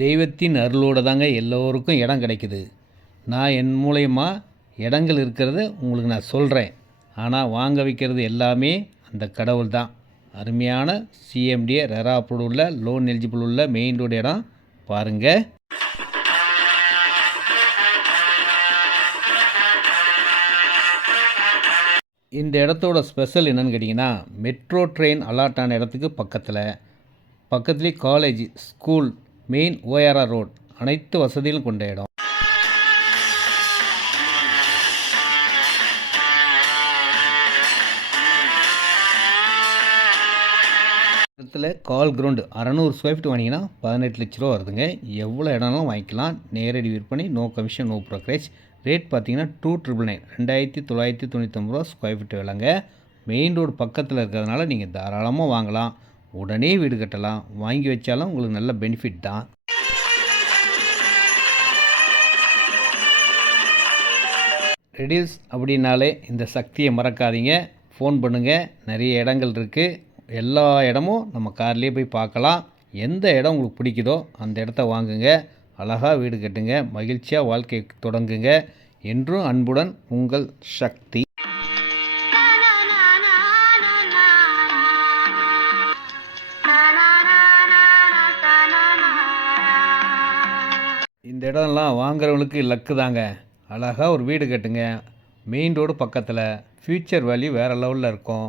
தெய்வத்தின் அருளோடு தாங்க எல்லோருக்கும் இடம் கிடைக்குது. நான் என் மூலயமா இடங்கள் இருக்கிறது உங்களுக்கு நான் சொல்கிறேன். ஆனால் வாங்க வைக்கிறது எல்லாமே அந்த கடவுள் தான். அருமையான சிஎம்டிஏ ரெரா அப்ரூவ் உள்ள லோன் எலிஜிபிள் உள்ள மெயின் ரோடு இடம் பாருங்கள். இந்த இடத்தோட ஸ்பெஷல் என்னென்னு கேட்டிங்கன்னா, மெட்ரோ ட்ரெயின் அலாட் ஆன இடத்துக்கு பக்கத்துலேயே college, school, main ORR road அனைத்து வசதிகளும் கொண்ட இடம். இடத்துல கால் கிரவுண்டு 600 ஸ்கொயர் ஃபீட் வாங்கிங்கன்னா 18 லட்ச ரூபா வருதுங்க. எவ்வளோ இடம்னாலும் வாங்கிக்கலாம். நேரடி விற்பனை, no commission, no brokerage. Rate பார்த்தீங்கன்னா 2,999 2999 ரூபா ஸ்கொயர் ஃபீட் விலைங்க. மெயின் ரோடு பக்கத்தில் இருக்கிறதுனால நீங்கள் தாராளமாக வாங்கலாம். உடனே வீடு கட்டலாம். வாங்கி வச்சாலும் உங்களுக்கு நல்ல பெனிஃபிட் தான். ரெடியூஸ் அப்படின்னாலே இந்த சக்தியை மறக்காதீங்க. ஃபோன் பண்ணுங்கள். நிறைய இடங்கள் இருக்குது. எல்லா இடமும் நம்ம கார்லேயே போய் பார்க்கலாம். எந்த இடம் உங்களுக்கு பிடிக்குதோ அந்த இடத்த வாங்குங்க. அழகாக வீடு கட்டுங்க. மகிழ்ச்சியாக வாழ்க்கை தொடங்குங்க. என்றும் அன்புடன் உங்கள் சக்தி. இந்த இடம்லாம் வாங்குறவங்களுக்கு லக்கு தாங்க. அழகாக ஒரு வீடு கட்டுங்க. மெயின் ரோடு பக்கத்தில். ஃப்யூச்சர் வேல்யூ வேறு லெவலில் இருக்கும்.